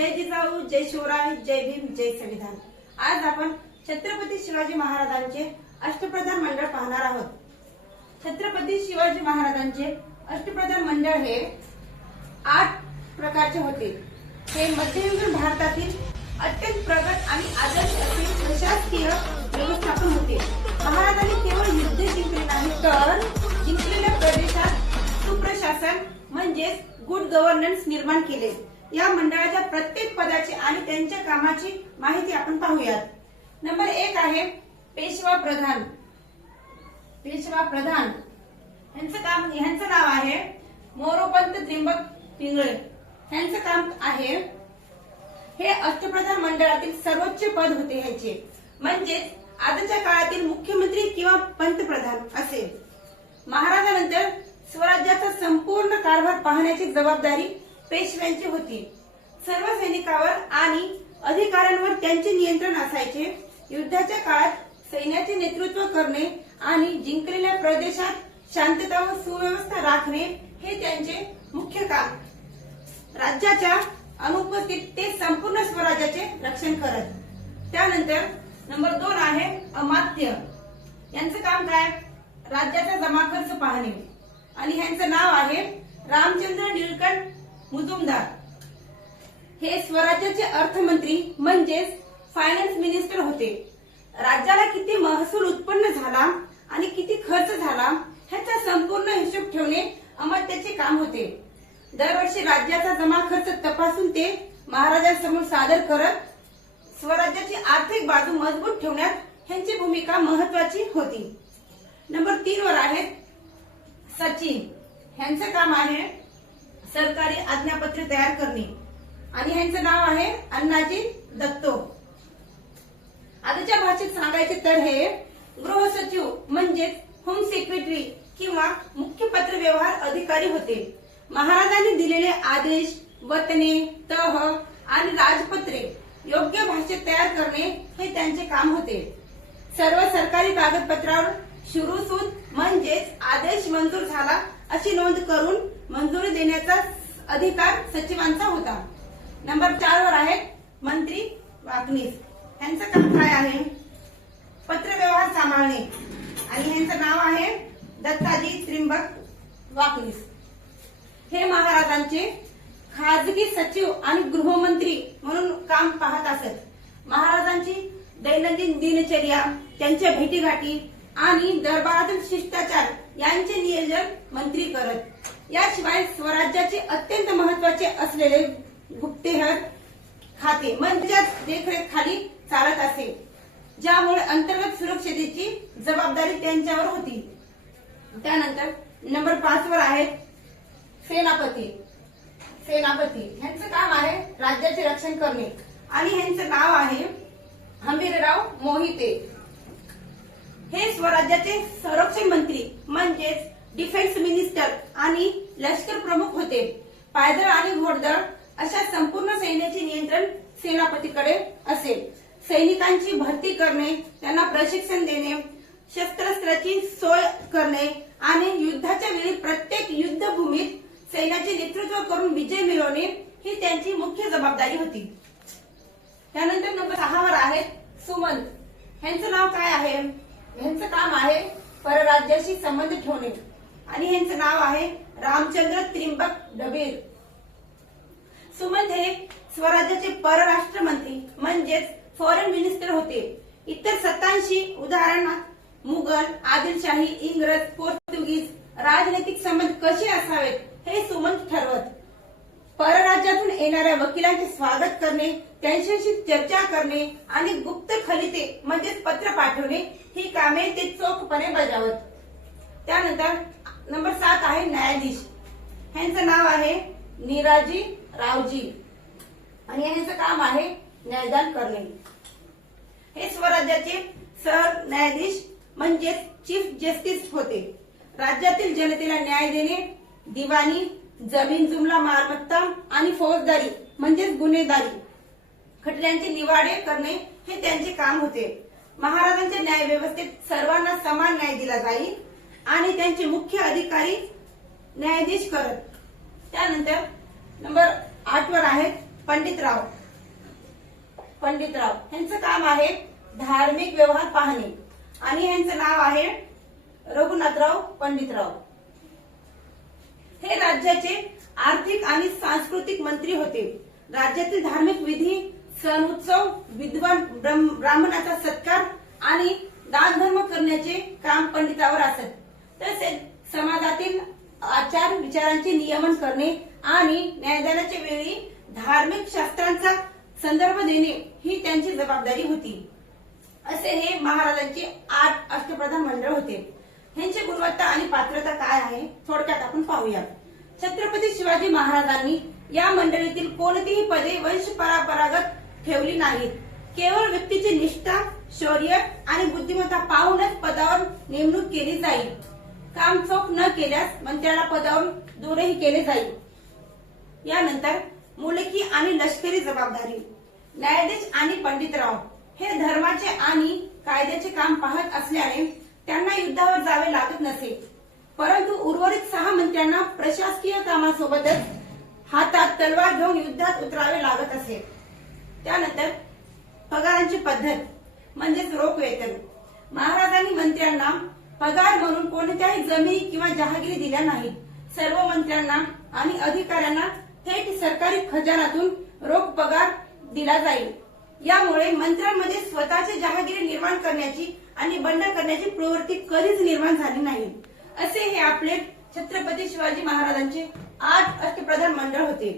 जय जिजाऊ, जय शिवराय, जय भीम, जय संविधान। आज आपण छत्रपती शिवाजी महाराजांचे अष्टप्रधान मंडळ पाहणार आहोत। छत्रपती शिवाजी महाराजांचे अष्टप्रधान मंडळ हे 8 प्रकारचे होते। हे मध्ययुगीन भारतातील अत्यंत प्रगत आणि आदर्श असे प्रशासकीय व्यवस्थापन होते। महाराजांनी केवळ युद्ध जिंकले नाही तर जिंकलेल्या प्रदेशात सुप्रशासन म्हणजेच गुड गव्हर्नन्स निर्माण केले। या मंडळाच्या प्रत्येक पदाची आणि त्यांच्या कामाची माहिती आपण पाहूयात। नंबर 1 आहे पेशवा प्रधान। पेशवा प्रधान यांचं नाव आहे मोरोपंत त्रिंबक पिंगळे। यांचं काम आहे, हे अष्टप्रधान मंडळातील सर्वोच्च पद होते ह्याचे, म्हणजेच आजच्या काळातील मुख्यमंत्री किंवा पंतप्रधान असे। महाराजांनंतर स्वराज्याचा संपूर्ण कारभार पाहण्याची जबाबदारी पेशव्यांची होती। सर्व सैनिकांवर आणि अधिकाऱ्यांवर त्यांचे नियंत्रण असायचे। युद्धाच्या काळात सैन्याचे नेतृत्व करणे आणि जिंकलेल्या प्रदेशात शांतता व सुव्यवस्था राखणे हे त्यांचे मुख्य काम। राज्याच्या अनुपस्थितीत ते संपूर्ण स्वराज्याचे रक्षण करत। त्यानंतर नंबर 2 आहे अमात्य। यांचं काम काय? राज्याचा जमा खर्च पाहणे। आणि यांचं नाव आहे रामचंद्र निळकंठ मुजुमदार। हे स्वराज्याचे अर्थमंत्री म्हणजेच फायनान्स मिनिस्टर होते। राज्याला किती महसूल उत्पन्न झाला आणि किती खर्च झाला ह्याचा संपूर्ण हिशोब ठेवणे अमात्याचे काम होते। दरवर्षी राज्याचा जमा खर्च तपासून ते महाराजांसमोर सादर करत स्वराज्याची आर्थिक बाजू मजबूत ठेवण्यात ह्यांची भूमिका महत्वाची होती। नंबर 3 वर आहे सचिव। ह्यांचं काम आहे सरकारी आज्ञापत्र तयार करणे आणि ह्यांचं नाव आहे अण्णाजी दत्तो। आजच्या भाषेत सांगायचे तर हे गृह सचिव म्हणजेच होम सेक्रेटरी किंवा मुख्य पत्र व्यवहार अधिकारी होते। महाराजांनी दिलेले आदेश, वतने, तह आणि राजपत्रे योग्य भाषेत तयार करणे हे त्यांचे काम होते। सर्व सरकारी कागदपत्रावर शिरूसूद म्हणजेच आदेश मंजूर झाला अशी नोंद करून मंजुरी देण्याचा अधिकार सचिवांचा होता। नंबर 4 वर आहे मंत्री वाकणीस। यांचं काम काय आहे? पत्रव्यवहार सांभाळणे आणि यांचं नाव आहे दत्ताजी त्रिंबक वाकणीस। हे महाराजांचे खाजगी सचिव आणि गृहमंत्री म्हणून काम पाहत असत। महाराजांची दैनंदिन दिनचर्या, त्यांच्या भेटीगाठी आणि दरबारातील शिष्टाचार यांचे नियोजन मंत्री करत। याशिवाय स्वराज्याचे अत्यंत महत्वाचे असलेले गुप्तहेर खाते म्हणजे देखरेखीखाली चालत असे, ज्यामुळे अंतर्गत सुरक्षेची जबाबदारी त्यांच्यावर होती। त्यानंतर नंबर 5 वर आहे सेनापती। सेनापती यांचं काम आहे राज्याचे रक्षण करणे आणि यांचं नाव आहे हंबीरराव मोहिते। हे स्वराज्याचे संरक्षण मंत्री म्हणजेच डिफेन्स मिनिस्टर आणि लष्कर प्रमुख होते। पायदळ आणि घोडदळ अशा संपूर्ण सैन्याचे नियंत्रण सेनापतीकडे असेल। सैनिकांची भरती करणे, त्यांना प्रशिक्षण देणे, शस्त्रास्त्राची सोय करणे आणि युद्धाच्या वेळी प्रत्येक युद्धभूमीत सैन्याचे नेतृत्व करून विजय मिळवणे ही त्यांची मुख्य जबाबदारी होती। त्यानंतर नंबर 6 वर आहे सुमंत। ह्यांचं नाव काय आहे? ह्यांचं काम आहे परराज्याशी संबंध ठेवणे आणि ह्यांचं नाव आहे रामचंद्र त्रिंबक डबीर। सुमंत हे स्वराज्याचे परराष्ट्र मंत्री म्हणजेच फॉरेन मिनिस्टर होते। इतर सत्तांशी उदाहरणार्थ मुघल, आदिलशाही, इंग्रज, पोर्तुगीज राजनैतिक संबंध कसे असावेत हे सुमंत ठरवत। परराज्यातून येणाऱ्या वकिलांचे स्वागत करणे, त्यांच्याशी चर्चा करणे आणि गुप्त खलिते म्हणजेच पत्र पाठवणे ही कामे ते चोखपणे बजावत। त्यानंतर नंबर 7 आहे न्यायाधीश। ह्यांचं नाव आहे निराजी रावजी आणि यांचं काम आहे न्यायदान करणे। हे स्वराज्याचे सरन्यायाधीश म्हणजेच चीफ जस्टिस होते। राज्यातील जनतेला न्याय देणे, दिवाणी, जमीन जुमला मालमत्ता आणि फौजदारी म्हणजेच गुन्हेगारी खटल्यांचे निवाडे करणे हे त्यांचे काम होते। महाराजांच्या न्याय व्यवस्थेत सर्वांना समान न्याय दिला जाईल आणि त्यांचे मुख्य अधिकारी न्यायाधीश करत। त्यानंतर नंबर 8 वर आहे पंडितराव यांचं काम आहे धार्मिक व्यवहार पाहणे आणि यांचं नाव आहे रघुनाथराव पंडितराव. हे राज्याचे आर्थिक आणि सांस्कृतिक मंत्री होते. राज्यातील धार्मिक विधी, सण उत्सव, विद्वान ब्राह्मणाचा सत्कार आणि दान धर्म करण्याचे काम पंडितावर असत. तसेच समाजातील आचार विचारांचे नियमन करणे आणि न्यायदानाच्या वेळी धार्मिक शास्त्रांचा संदर्भ देणे ही त्यांची जबाबदारी होती. असे हे महाराजांचे 8 अष्टप्रधान मंडळ होते. ह्यांची गुणवत्ता आणि पात्रता काय आहे थोडक्यात आपण पाहूया. छत्रपती शिवाजी महाराजांनी या मंडळीतील कोणतीही पदे वंश परंपरागत ठेवली नाहीत. केवळ व्यक्तीची निष्ठा, शौर्य आणि बुद्धिमत्ता पाहूनच पदावर नेमणूक केली जाईल. काम चोख न केल्यास मंत्र्याला पदावरून दूरही केले जाईल. यानंतर मुलकी आणि लष्करी जबाबदारी. न्यायाधीश आणि पंडितराव हे धर्माचे आणि कायद्याचे काम पाहत असल्याने त्यांना युद्धावर जावे लागत नसे. परंतु उर्वरित 6 मंत्र्यांना प्रशासकीय कामासोबतच हातात तलवार घेऊन युद्धात उतरावे लागत असे. त्यानंतर पगारांची पद्धत म्हणजेच रोख वेतन. महाराजांनी मंत्र्यांना पगार म्हणून कोणत्याही जमिनी किंवा जहागिरी दिल्या नाहीत. सर्व मंत्र्यांना आणि अधिकाऱ्यांना थेट सरकारी खजानातून रोख पगार दिला जाईल. यामुळे मंत्र्यांमध्ये स्वतःची जहागिरी निर्माण करण्याची आणि बंड करण्याची प्रवृत्ती कधीच निर्माण झाली नाही. असे हे आपले छत्रपती शिवाजी महाराजांचे 8 अष्टप्रधान मंडळ होते.